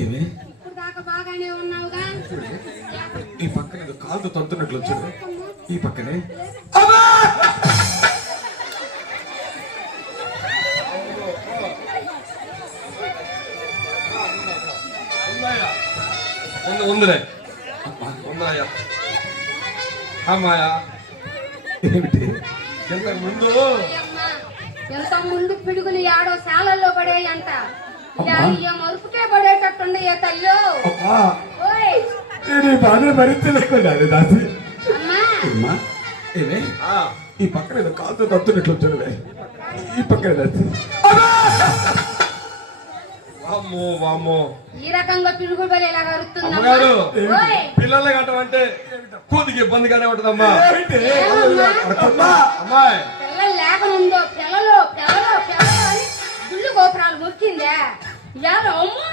ఏమి ఇప్పుడు దాకా బాగానే ఉన్నావుగా. ఈ పక్కన ఏదో కాలుతో తొడుతున్నట్లు వచ్చాడు. ఈ పక్కనే ఉందిలే ఉన్నాయా అమ్మాయా ఏమిటి? ఇంతకు ముందు ఎంత ముందు పిడుగులు యాడో శాలల్లో పడేయంట. ఏ మరుపుకే పడేటట్టుండే ఏ తల్లు. అమ్మా ఓయ్ నేను ఈ బాధను భరించలేకున్నాను దాసి. అమ్మా అమ్మా ఏమే ఈ పక్కన ఏదో కాలుతో తొడుతున్నట్లు వచ్చాడు. ఈ పక్కన దాసి. వామ్మో వామ్మో ఈ రకంగా పిడుగులు పడేలాగా అరుస్తుందమ్మా. అమ్మగారు ఓయ్ పిల్లల్ని కట్టమంటే కూతుకి ఇబ్బందిగానే ఉంటదమ్మా. ఏమిటి? ఏమమ్మా? అమ్మాయి పిల్లలు లేకముందో పిల్లలు పిల్లలు పిల్లలు అని గుళ్ళు గోపురాలు మొక్కిందే. యాడ అమ్మో